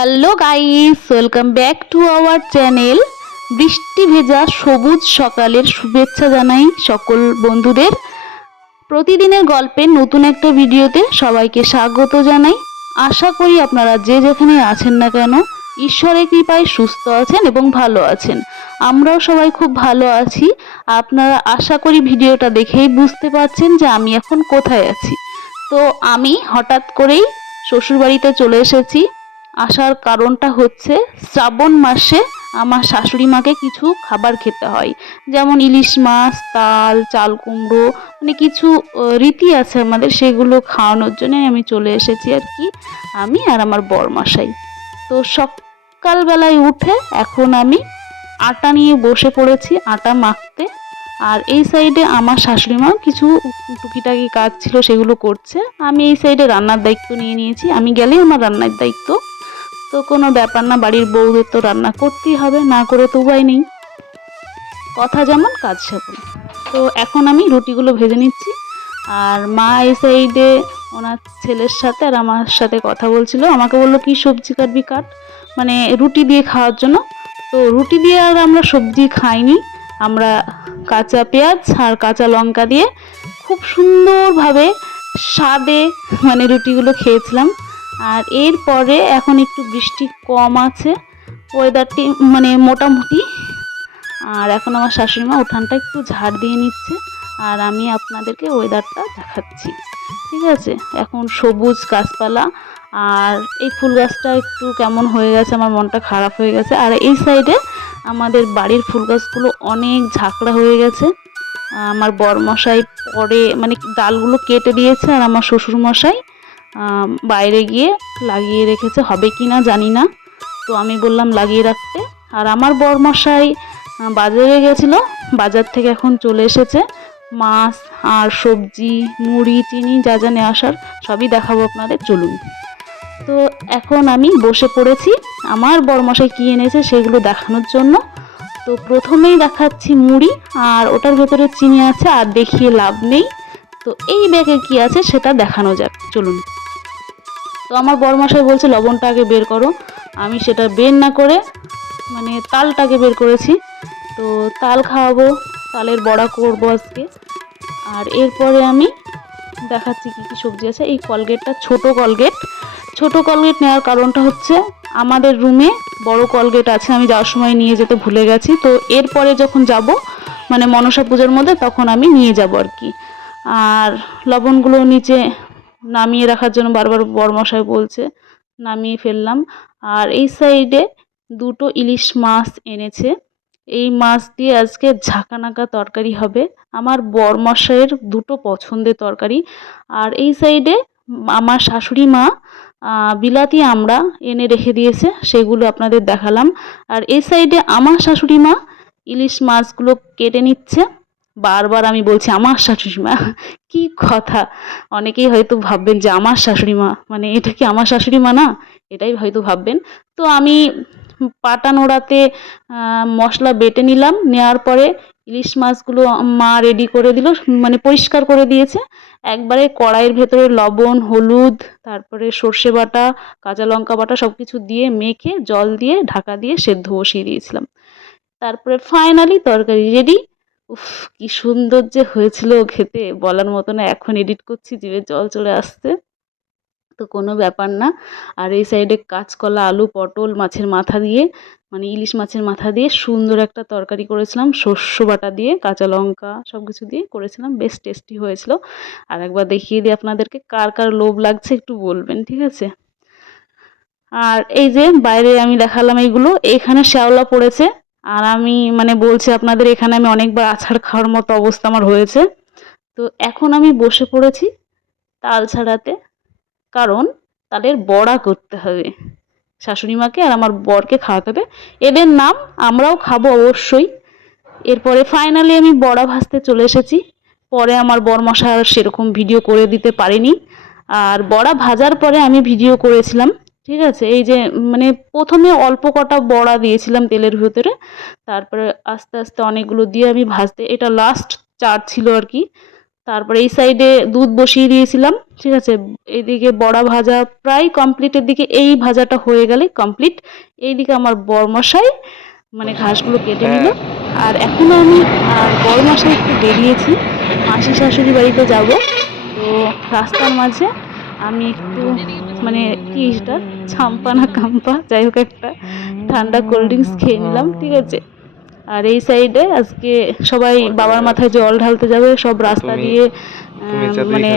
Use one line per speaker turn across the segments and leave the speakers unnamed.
Hello guys, welcome back to our channel. বৃষ্টি ভেজা সবুজ সকালের শুভেচ্ছা জানাই সকল বন্ধুদের। প্রতিদিনের গল্পের নতুন একটা ভিডিওতে সবাইকে স্বাগত জানাই। আশা করি আপনারা যে যেখানে আছেন না কেন, ঈশ্বরের কৃপায় সুস্থ আছেন এবং ভালো আছেন। আমরাও সবাই খুব ভালো আছি। আপনারা আশা করি ভিডিওটা দেখেই বুঝতে পারছেন যে আমি এখন কোথায় আছি। তো আমি হঠাৎ করেই শ্বশুরবাড়িতে চলে এসেছি। আসার কারণটা হচ্ছে শ্রাবণ মাসে আমার শাশুড়ি মাকে কিছু খাবার খেতে হয়। যেমন ইলিশ মাছ, তাল, চাল কুমড়ো মানে কিছু রীতি আছে আমাদের সেগুলো খাওয়ানোর জন্য আমি চলে এসেছি আর কি, আমি আর আমার বরমাসাই তো সকালবেলায় উঠে এখন আমি আটা নিয়ে বসে পড়েছি, আটা মাখতে। আর এই সাইডে আমার শাশুড়ি মা কিছু টুকিটাকি কাজ ছিল সেগুলো করছে। আমি এই সাইডে রান্নার দায়িত্ব নিয়ে নিয়েছি, আমি গেলেই আমার রান্নার দায়িত্ব। তো কোনো ব্যাপার না, বাড়ির বউদের তো রান্না করতেই হবে, না করে তো উপায় নেই। কথা যেমন, কাজ সেমন। তো এখন আমি রুটিগুলো ভেজে নিচ্ছি। আর মা এই সাইডে ওনার ছেলের সাথে আর আমার সাথে কথা বলছিল। আমাকে বলল, কি সবজি কাটবি, কাট। মানে রুটি দিয়ে খাওয়ার জন্য। তো রুটি দিয়ে আর আমরা সবজি খাইনি। আমরা কাঁচা পেঁয়াজ আর কাঁচা লঙ্কা দিয়ে খুব সুন্দরভাবে স্বাদে মানে রুটিগুলো খেয়েছিলাম। আর এরপরে এখন একটু বৃষ্টি কম আছে ওয়েদারটি মানে মোটামুটি। আর এখন আমার শাশুড়ি মা উঠানটা একটু ঝাড় দিয়ে নিচ্ছে, আর আমি আপনাদেরকে ওয়েদারটা দেখাচ্ছি। ঠিক আছে? এখন সবুজ গাছপালা, আর এই ফুল গাছটা একটু কেমন হয়ে গেছে, আমার মনটা খারাপ হয়ে গেছে। আর এই সাইডে আমাদের বাড়ির ফুল গাছগুলো অনেক ঝাঁকড়া হয়ে গেছে। আমার বরমশাই পরে মানে ডালগুলো কেটে দিয়েছে, আর আমার শ্বশুরমশাই বাইরে গিয়ে লাগিয়ে রেখেছে। হবে কি না জানি না। তো আমি বললাম, লাগিয়ে রাখতে। আর আমার বরমশাই বাজারে গেছিল। বাজার থেকে এখন চলে এসেছে। মাছ আর সবজি, মুড়ি, চিনি, যা যা নিয়ে আসার, সবই দেখাবো আপনাদের। চলুন। তো এখন আমি বসে পড়েছি। আমার বরমশাই কী এনেছে সেগুলো দেখানোর জন্য। তো প্রথমেই দেখাচ্ছি মুড়ি, আর ওটার ভেতরে চিনি আছে, আর দেখিয়ে লাভ নেই। তো এই ব্যাগে কি আছে সেটা দেখানো যাক। চলুন। তো আমার বরমশাই বলছে লবণটা আগে বের করো। আমি সেটা বের না করে মানে তালটাকে বের করেছি। তো তাল খাওয়াবো, তালের বড়া করব আজকে। আর এরপরে আমি দেখাচ্ছি কী কী সবজি আছে। এই কলগেটটা ছোট কলগেট। ছোট কলগেট নেওয়ার কারণটা হচ্ছে, আমাদের রুমে বড় কলগেট আছে, আমি যাওয়ার সময় নিয়ে যেতে ভুলে গেছি। তো এরপরে যখন যাব মানে মনসা পুজোর মধ্যে, তখন আমি নিয়ে যাব আর কি। আর লবণগুলো নিচে নামিয়ে রাখার জন্য বারবার বরমশাই বলছে, নামিয়ে ফেললাম। আর এই সাইডে দুটো ইলিশ মাছ এনেছে। এই মাছ দিয়ে আজকে ঝাঁকানাকা তরকারি হবে। আমার বরমশাইয়ের দুটো পছন্দের তরকারি। আর এই সাইডে আমার শাশুড়ি মা বিলাতি আমরা এনে রেখে দিয়েছে, সেগুলো আপনাদের দেখালাম। আর এই সাইডে আমার শাশুড়ি মা ইলিশ মাছগুলো কেটে নিচ্ছে। বারবার আমি বলছি, আমার শাশুড়ি মা? কি কথা? অনেকেই হয়তো ভাববেন যে, আমার শাশুড়ি মা? মানে এটা কি আমার শাশুড়ি মা না? এটাই হয়তো ভাববেন। তো আমি পাটা নোড়াতে মশলা বেটে নিলাম। নেওয়ার পরে ইলিশ মাছগুলো মা রেডি করে দিল মানে পরিষ্কার করে দিয়েছে। একবারে কড়াইয়ের ভেতরে লবণ, হলুদ, তারপরে সর্ষে বাটা, কাঁচা লঙ্কা বাটা সব কিছু দিয়ে মেখে জল দিয়ে ঢাকা দিয়ে সেদ্ধ বসিয়ে দিয়েছিলাম। তারপরে ফাইনালি তরকারি রেডি উফ, কি সুন্দর যে হয়েছিল খেতে। বলার মতো না, এখন এডিট করছি, জিভে জল চলে আসছে। তো কোনো ব্যাপার না। আর এই সাইডে কাঁচকলা, আলু, পটল, মাছের মাথা দিয়ে মানে ইলিশ মাছের মাথা দিয়ে সুন্দর একটা তরকারি করেছিলাম। শস্য বাটা দিয়ে, কাঁচা লঙ্কা সব কিছু দিয়ে করেছিলাম। বেশ টেস্টি হয়েছিল। আর একবার দেখিয়ে দিই আপনাদেরকে, কার কার লোভ লাগছে একটু বলবেন, ঠিক আছে? আর এই যে, বাইরে আমি দেখালাম এইগুলো। এইখানে শ্যাওলা পড়েছে। আর আমি মানে বলছি আপনাদের, এখানে আমি অনেকবার আছাড় খাওয়ার মতো অবস্থা আমার হয়েছে। তো এখন আমি বসে পড়েছি তাল ছাড়াতে, কারণ তাদের বড়া করতে হবে। শাশুড়ি মাকে আর আমার বরকে খাওয়াতে হবে। এদের নাম আমরাও খাব অবশ্যই। এরপরে ফাইনালি আমি বড়া ভাজতে চলে এসেছি। পরে আমার বরমশা সেরকম ভিডিও করে দিতে পারিনি। আর বড়া ভাজার পরে আমি ভিডিও করেছিলাম। ঠিক আছে? এই যে মানে প্রথমে অল্প কটা বড়া দিয়েছিলাম তেলের ভেতরে তারপরে আস্তে আস্তে অনেকগুলো দিয়ে আমি ভাজতে এটা লাস্ট চার ছিল আর কি। তারপরে এই সাইডে দুধ বসিয়ে দিয়েছিলাম ঠিক আছে? এইদিকে বড়া ভাজা প্রায় কমপ্লিটের দিকে এই ভাজাটা হয়ে গেলে কমপ্লিট এইদিকে আমার বরমশাই মানে ঘাসগুলো কেটে নিল। আর এখনও আমি বরমশাই একটু বেরিয়েছি মাসি শাশুড়ি বাড়িতে যাব। তো রাস্তার মাঝে আমি একটু মানে কি এটা? ছাম্পা না কাম্পা? যাই হোক একটা ঠান্ডা কোল্ড ড্রিঙ্কস খেয়ে নিলাম ঠিক আছে। আর এই সাইডে আজকে সবাই বাবার মাথায় জল ঢালতে যাবে সব রাস্তা দিয়ে মানে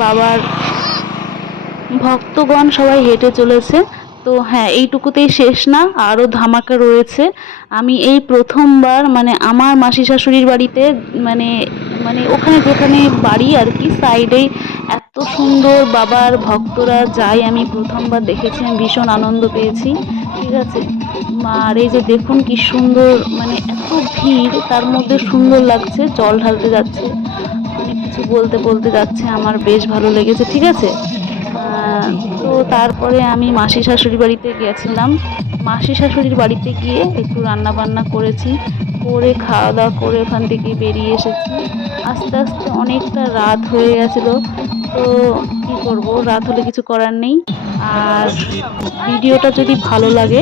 বাবার ভক্তগণ সবাই হেঁটে চলেছে। তো হ্যাঁ এইটুকুতেই শেষ না আরও ধামাকা রয়েছে। আমি এই প্রথমবার মানে আমার মাসি শাশুড়ির বাড়িতে মানে মানে ওখানে যেখানে বাড়ি আর কি সাইডেই এত সুন্দর বাবার ভক্তরা যায়, আমি প্রথমবার দেখেছি, আমি ভীষণ আনন্দ পেয়েছি, ঠিক আছে? আর এই যে দেখুন কি সুন্দর মানে এত ভিড়, তার মধ্যে সুন্দর লাগছে, জল ঢালতে যাচ্ছে, অনেক কিছু বলতে বলতে যাচ্ছে, আমার বেশ ভালো লেগেছে, ঠিক আছে? তো তারপরে আমি মাসি শাশুড়ি বাড়িতে গেছিলাম মাসি শাশুড়ির বাড়িতে গিয়ে একটু রান্না বান্না করেছি করে খাওয়া দাওয়া করে ওখান থেকে বেরিয়ে এসেছি। আস্তে আস্তে অনেকটা রাত হয়ে গেছিল। তো কি করব? রাত হলে কিছু করার নেই। আর ভিডিওটা যদি ভালো লাগে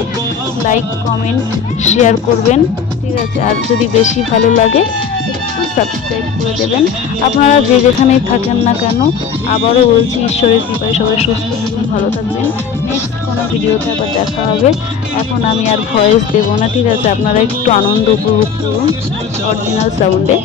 লাইক কমেন্ট শেয়ার করবেন। ঠিক আছে? আর যদি বেশি ভালো লাগে, একটু সাবস্ক্রাইব করে দেবেন। আপনারা যে যেখানেই থাকেন না কেন, আবারও বলছি, ঈশ্বরের কৃপায় সবাই সুস্থ থাকবেন ভালো থাকবেন। নেক্সট কোনো ভিডিওতে আবার দেখা হবে। এখন আমি আর ভয়েস দেব না, ঠিক আছে? আপনারা একটু আনন্দ উপভোগ করুন অরিজিনাল সাউন্ডে